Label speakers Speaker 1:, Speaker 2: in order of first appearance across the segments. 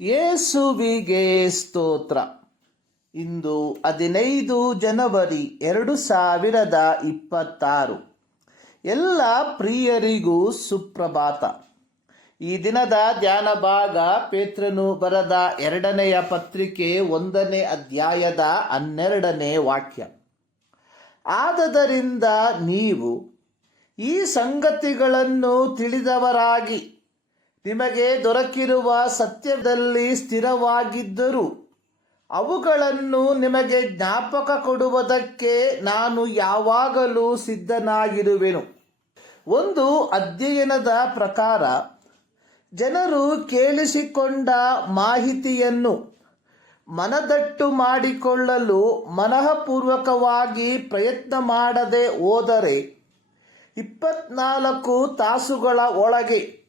Speaker 1: ಯೇಸುವಿಗೆ ಸ್ತೋತ್ರ. ಇಂದು ಹದಿನೈದು ಜನವರಿ ಎರಡು ಸಾವಿರದ ಇಪ್ಪತ್ತಾರು. ಎಲ್ಲ ಪ್ರಿಯರಿಗೂ ಸುಪ್ರಭಾತ. ಈ ದಿನದ ಧ್ಯಾನ ಭಾಗ ಪೇತ್ರನು ಬರೆದ ಎರಡನೆಯ ಪತ್ರಿಕೆ ಒಂದನೇ ಅಧ್ಯಾಯದ ಹನ್ನೆರಡನೇ ವಾಕ್ಯ. ಆದದರಿಂದ ನೀವು ಈ ಸಂಗತಿಗಳನ್ನು ತಿಳಿದವರಾಗಿ ನಿಮಗೆ ದೊರಕಿರುವ ಸತ್ಯದಲ್ಲಿ ಸ್ಥಿರವಾಗಿದ್ದರು ಅವುಗಳನ್ನು ನಿಮಗೆ ಜ್ಞಾಪಕ ಕೊಡುವುದಕ್ಕೆ ನಾನು ಯಾವಾಗಲೂ ಸಿದ್ಧನಾಗಿರುವೆನು. ಒಂದು ಅಧ್ಯಯನದ ಪ್ರಕಾರ, ಜನರು ಕೇಳಿಸಿಕೊಂಡ ಮಾಹಿತಿಯನ್ನು ಮನದಟ್ಟು ಮಾಡಿಕೊಳ್ಳಲು ಮನಃಪೂರ್ವಕವಾಗಿ ಪ್ರಯತ್ನ ಮಾಡದೆ ಹೋದರೆ ಇಪ್ಪತ್ನಾಲ್ಕು ತಾಸುಗಳ ಒಳಗೆ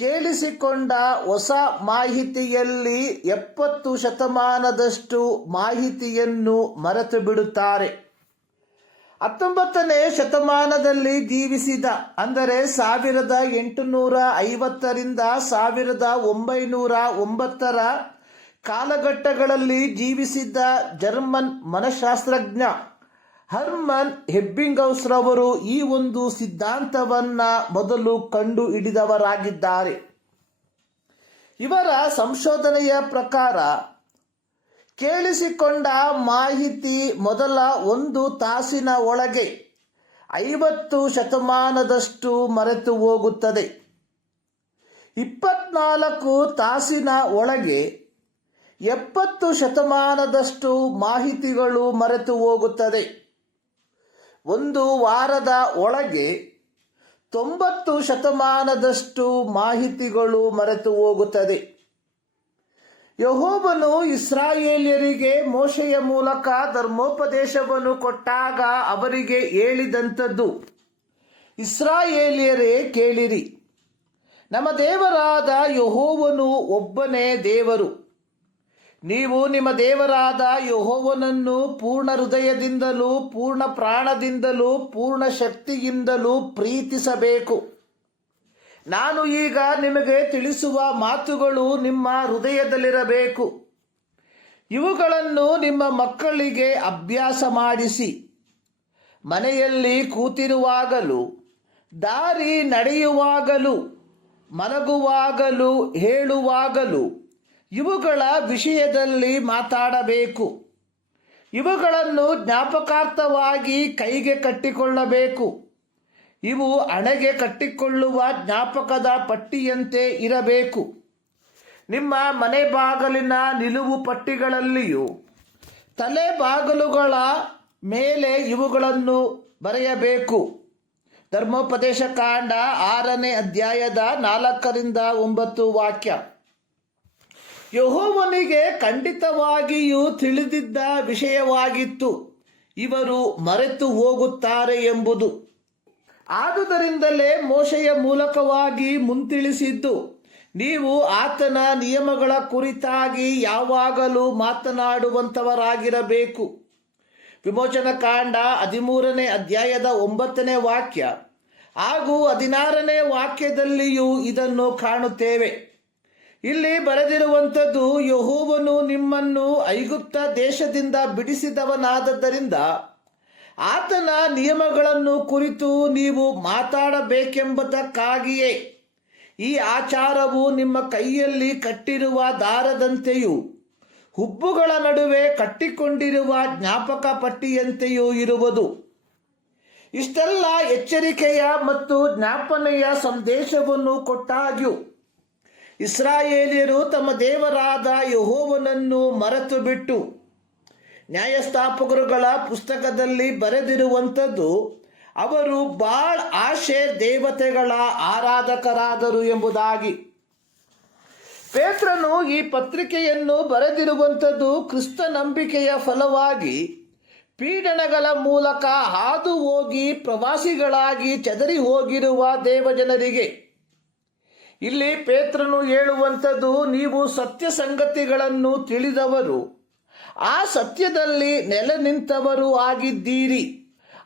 Speaker 1: ಕೇಳಿಸಿಕೊಂಡ ಹೊಸ ಮಾಹಿತಿಯಲ್ಲಿ ಎಪ್ಪತ್ತು ಶತಮಾನದಷ್ಟು ಮಾಹಿತಿಯನ್ನು ಮರೆತು ಬಿಡುತ್ತಾರೆ. ಹತ್ತೊಂಬತ್ತನೇ ಶತಮಾನದಲ್ಲಿ ಜೀವಿಸಿದ, ಅಂದರೆ ಸಾವಿರದ ಎಂಟುನೂರ ಐವತ್ತರಿಂದ ಸಾವಿರದ ಒಂಬೈನೂರ ಒಂಬತ್ತರ ಕಾಲಘಟ್ಟಗಳಲ್ಲಿ ಜೀವಿಸಿದ್ದ ಜರ್ಮನ್ ಮನಃಶಾಸ್ತ್ರಜ್ಞ ಹರ್ಮನ್ ಹೆಬ್ಬಿಂಗೌಸ್ ರವರು ಈ ಒಂದು ಸಿದ್ಧಾಂತವನ್ನ ಮೊದಲು ಕಂಡು ಹಿಡಿದವರಾಗಿದ್ದಾರೆ ಇವರ ಸಂಶೋಧನೆಯ ಪ್ರಕಾರ ಕೇಳಿಸಿಕೊಂಡ ಮಾಹಿತಿ ಮೊದಲ ಒಂದು ತಾಸಿನ ಒಳಗೆ ಐವತ್ತು ಶತಮಾನದಷ್ಟು ಮರೆತು ಹೋಗುತ್ತದೆ. ಇಪ್ಪತ್ನಾಲ್ಕು ತಾಸಿನ ಒಳಗೆ ಎಪ್ಪತ್ತು ಶತಮಾನದಷ್ಟು ಮಾಹಿತಿಗಳು ಮರೆತು ಹೋಗುತ್ತದೆ. ಒಂದು ವಾರದ ಒಳಗೆ ತೊಂಬತ್ತು ಶತಮಾನದಷ್ಟು ಮಾಹಿತಿಗಳು ಮರೆತು ಹೋಗುತ್ತದೆ. ಯಹೋಬನು ಇಸ್ರಾಯೇಲ್ಯರಿಗೆ ಮೋಶೆಯ ಮೂಲಕ ಧರ್ಮೋಪದೇಶವನ್ನು ಕೊಟ್ಟಾಗ ಅವರಿಗೆ ಹೇಳಿದಂಥದ್ದು, ಇಸ್ರಾಯೇಲಿಯರೇ ಕೇಳಿರಿ. ನಮ್ಮ ದೇವರಾದ ಯಹೋವನು ಒಬ್ಬನೇ ದೇವರು. ನೀವು ನಿಮ್ಮ ದೇವರಾದ ಯಹೋವನನ್ನು ಪೂರ್ಣ ಹೃದಯದಿಂದಲೂ, ಪೂರ್ಣ ಪ್ರಾಣದಿಂದಲೂ, ಪೂರ್ಣ ಶಕ್ತಿಯಿಂದಲೂ ಪ್ರೀತಿಸಬೇಕು. ನಾನು ಈಗ ನಿಮಗೆ ತಿಳಿಸುವ ಮಾತುಗಳು ನಿಮ್ಮ ಹೃದಯದಲ್ಲಿರಬೇಕು. ಇವುಗಳನ್ನು ನಿಮ್ಮ ಮಕ್ಕಳಿಗೆ ಅಭ್ಯಾಸ ಮಾಡಿಸಿ. ಮನೆಯಲ್ಲಿ ಕೂತಿರುವಾಗಲೂ, ದಾರಿ ನಡೆಯುವಾಗಲೂ, ಮಲಗುವಾಗಲೂ, ಹೇಳುವಾಗಲೂ ಇವುಗಳ ವಿಷಯದಲ್ಲಿ ಮಾತಾಡಬೇಕು. ಇವುಗಳನ್ನು ಜ್ಞಾಪಕಾರ್ಥವಾಗಿ ಕೈಗೆ ಕಟ್ಟಿಕೊಳ್ಳಬೇಕು. ಇವು ಅಣೆಗೆ ಕಟ್ಟಿಕೊಳ್ಳುವ ಜ್ಞಾಪಕದ ಪಟ್ಟಿಯಂತೆ ಇರಬೇಕು. ನಿಮ್ಮ ಮನೆ ಬಾಗಿಲಿನ ನಿಲುವು ಪಟ್ಟಿಗಳಲ್ಲಿಯೂ ತಲೆ ಬಾಗಿಲುಗಳ ಮೇಲೆ ಇವುಗಳನ್ನು ಬರೆಯಬೇಕು. ಧರ್ಮೋಪದೇಶ ಕಾಂಡ ಆರನೇ ಅಧ್ಯಾಯದ ನಾಲ್ಕರಿಂದ ಒಂಬತ್ತು ವಾಕ್ಯ. ಯಹೋವನಿಗೆ ಖಂಡಿತವಾಗಿಯೂ ತಿಳಿದಿದ್ದ ವಿಷಯವಾಗಿತ್ತು. ಇವರು ಮರೆತು ಹೋಗುತ್ತಾರೆ ಎಂಬುದು. ಆದುದರಿಂದಲೇ ಮೋಶೆಯ ಮೂಲಕವಾಗಿ ಮುಂತಿಳಿಸಿದ್ದು. ನೀವು ಆತನ ನಿಯಮಗಳ ಕುರಿತಾಗಿ ಯಾವಾಗಲೂ ಮಾತನಾಡುವಂಥವರಾಗಿರಬೇಕು. ವಿಮೋಚನ ಕಾಂಡ ಹದಿಮೂರನೇ ಅಧ್ಯಾಯದ ಒಂಬತ್ತನೇ ವಾಕ್ಯ. ಹಾಗೂ ಹದಿನಾರನೇ ವಾಕ್ಯದಲ್ಲಿಯೂ ಇದನ್ನು ಕಾಣುತ್ತೇವೆ. ಇಲ್ಲಿ ಬರೆದಿರುವಂಥದ್ದು ಯಹೋವನು ನಿಮ್ಮನ್ನು ಐಗುಪ್ತ ದೇಶದಿಂದ ಬಿಡಿಸಿದವನಾದದ್ದರಿಂದ ಆತನ ನಿಯಮಗಳನ್ನು ಕುರಿತು ನೀವು ಮಾತಾಡಬೇಕೆಂಬುದಕ್ಕಾಗಿಯೇ ಈ ಆಚಾರವು ನಿಮ್ಮ ಕೈಯಲ್ಲಿ ಕಟ್ಟಿರುವ ದಾರದಂತೆಯೂ ಹುಬ್ಬುಗಳ ನಡುವೆ ಕಟ್ಟಿಕೊಂಡಿರುವ ಜ್ಞಾಪಕ ಪಟ್ಟಿಯಂತೆಯೂ ಇರುವುದು. ಇಷ್ಟೆಲ್ಲ ಎಚ್ಚರಿಕೆಯ ಮತ್ತು ಜ್ಞಾಪನೆಯ ಸಂದೇಶವನ್ನು ಕೊಟ್ಟಾಗ್ಯೂ ಇಸ್ರಾಯೇಲಿಯರು ತಮ್ಮ ದೇವರಾದ ಯಹೋವನನ್ನು ಮರೆತು ಬಿಟ್ಟು ನ್ಯಾಯಸ್ಥಾಪಕರುಗಳ ಪುಸ್ತಕದಲ್ಲಿ ಬರೆದಿರುವಂಥದ್ದು, ಅವರು ಬಾಳ್ ಆಶೆ ದೇವತೆಗಳ ಆರಾಧಕರಾದರು ಎಂಬುದಾಗಿ. ಪೇತ್ರನು ಈ ಪತ್ರಿಕೆಯನ್ನು ಬರೆದಿರುವಂಥದ್ದು ಕ್ರಿಸ್ತ ನಂಬಿಕೆಯ ಫಲವಾಗಿ ಪೀಡನಗಳ ಮೂಲಕ ಹಾದು ಹೋಗಿ ಪ್ರವಾಸಿಗಳಾಗಿ ಚದರಿ ಹೋಗಿರುವ ದೇವಜನರಿಗೆ. ಇಲ್ಲಿ ಪೇತ್ರನು ಹೇಳುವಂಥದ್ದು, ನೀವು ಸತ್ಯ ಸಂಗತಿಗಳನ್ನು ತಿಳಿದವರು. ಆ ಸತ್ಯದಲ್ಲಿ ನೆಲೆ ನಿಂತವರು ಆಗಿದ್ದೀರಿ.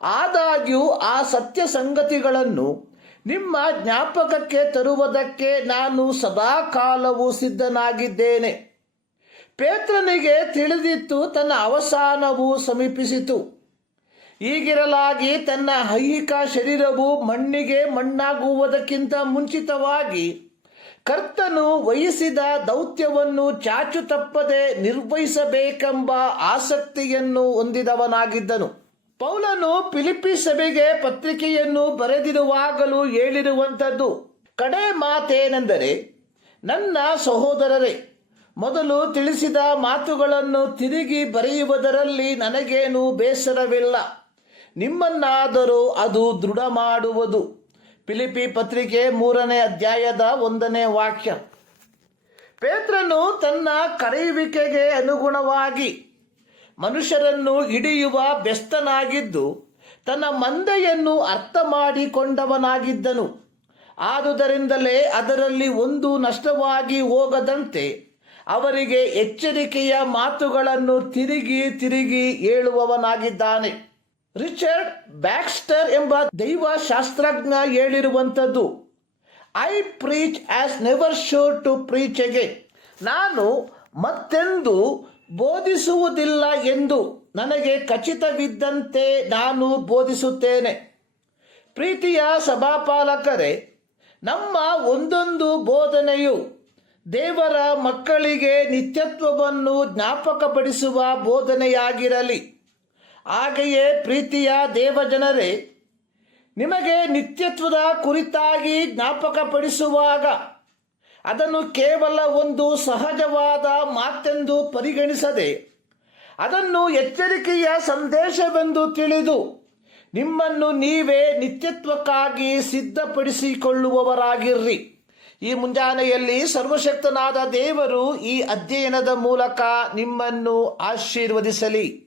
Speaker 1: ಆದಾಗ್ಯೂ ಆ ಸತ್ಯ ಸಂಗತಿಗಳನ್ನು ನಿಮ್ಮ ಜ್ಞಾಪಕಕ್ಕೆ ತರುವುದಕ್ಕೆ ನಾನು ಸದಾಕಾಲವೂ ಸಿದ್ಧನಾಗಿದ್ದೇನೆ. ಪೇತ್ರನಿಗೆ ತಿಳಿದಿತ್ತು, ತನ್ನ ಅವಸಾನವು ಸಮೀಪಿಸಿತು. ಹೀಗಿರಲಾಗಿ ತನ್ನ ಐಹಿಕ ಶರೀರವು ಮಣ್ಣಿಗೆ ಮಣ್ಣಾಗುವುದಕ್ಕಿಂತ ಮುಂಚಿತವಾಗಿ ಕರ್ತನು ವಹಿಸಿದ ದೌತ್ಯವನ್ನು ಚಾಚು ತಪ್ಪದೆ ನಿರ್ವಹಿಸಬೇಕೆಂಬ ಆಸಕ್ತಿಯನ್ನು ಹೊಂದಿದವನಾಗಿದ್ದನು. ಪೌಲನು ಫಿಲಿಪಿ ಸಭೆಗೆ ಪತ್ರಿಕೆಯನ್ನು ಬರೆದಿರುವಾಗಲೂ ಹೇಳಿರುವಂಥದ್ದು, ಕಡೆ ಮಾತೇನೆಂದರೆ, ನನ್ನ ಸಹೋದರರೇ, ಮೊದಲು ತಿಳಿಸಿದ ಮಾತುಗಳನ್ನು ತಿರುಗಿ ಬರೆಯುವುದರಲ್ಲಿ ನನಗೇನು ಬೇಸರವಿಲ್ಲ. ನಿಮ್ಮನ್ನಾದರೂ ಅದು ದೃಢ ಮಾಡುವುದು ಪಿಲಿಪಿ ಪತ್ರಿಕೆ ಮೂರನೇ ಅಧ್ಯಾಯದ ಒಂದನೇ ವಾಕ್ಯ. ಪೇತ್ರನು ತನ್ನ ಕರೆಯುವಿಕೆಗೆ ಅನುಗುಣವಾಗಿ ಮನುಷ್ಯರನ್ನು ಹಿಡಿಯುವ ಬೆಸ್ತನಾಗಿದ್ದು ತನ್ನ ಮಂದೆಯನ್ನು ಅರ್ಥ ಮಾಡಿಕೊಂಡವನಾಗಿದ್ದನು ಆದುದರಿಂದಲೇ ಅದರಲ್ಲಿ ಒಂದು ನಷ್ಟವಾಗಿ ಹೋಗದಂತೆ ಅವರಿಗೆ ಎಚ್ಚರಿಕೆಯ ಮಾತುಗಳನ್ನು ತಿರುಗಿ ತಿರುಗಿ ಹೇಳುವವನಾಗಿದ್ದಾನೆ. ರಿಚರ್ಡ್ ಬ್ಯಾಕ್ಸ್ಟರ್ ಎಂಬ ದೈವಶಾಸ್ತ್ರಜ್ಞ ಹೇಳಿರುವಂಥದ್ದು. I preach as never sure to preach again ನಾನು ಮತ್ತೆಂದು ಬೋಧಿಸುವುದಿಲ್ಲ ಎಂದು ನನಗೆ ಖಚಿತವಿದ್ದಂತೆ ನಾನು ಬೋಧಿಸುತ್ತೇನೆ. ಪ್ರೀತಿಯ ಸಭಾಪಾಲಕರೇ, ನಮ್ಮ ಒಂದೊಂದು ಬೋಧನೆಯು ದೇವರ ಮಕ್ಕಳಿಗೆ ನಿತ್ಯತ್ವವನ್ನು ಜ್ಞಾಪಕಪಡಿಸುವ ಬೋಧನೆಯಾಗಿರಲಿ. ಹಾಗೆಯೇ ಪ್ರೀತಿಯ ದೇವಜನರೇ, ನಿಮಗೆ ನಿತ್ಯತ್ವದ ಕುರಿತಾಗಿ ಜ್ಞಾಪಕಪಡಿಸುವಾಗ ಅದನ್ನು ಕೇವಲ ಒಂದು ಸಹಜವಾದ ಮಾತೆಂದು ಪರಿಗಣಿಸದೆ, ಅದನ್ನು ಎಚ್ಚರಿಕೆಯ ಸಂದೇಶವೆಂದು ತಿಳಿದು ನಿಮ್ಮನ್ನು ನೀವೇ ನಿತ್ಯತ್ವಕ್ಕಾಗಿ ಸಿದ್ಧಪಡಿಸಿಕೊಳ್ಳುವವರಾಗಿರ್ರಿ. ಈ ಮುಂಜಾನೆಯಲ್ಲಿ ಸರ್ವಶಕ್ತನಾದ ದೇವರು ಈ ಅಧ್ಯಯನದ ಮೂಲಕ ನಿಮ್ಮನ್ನು ಆಶೀರ್ವದಿಸಲಿ.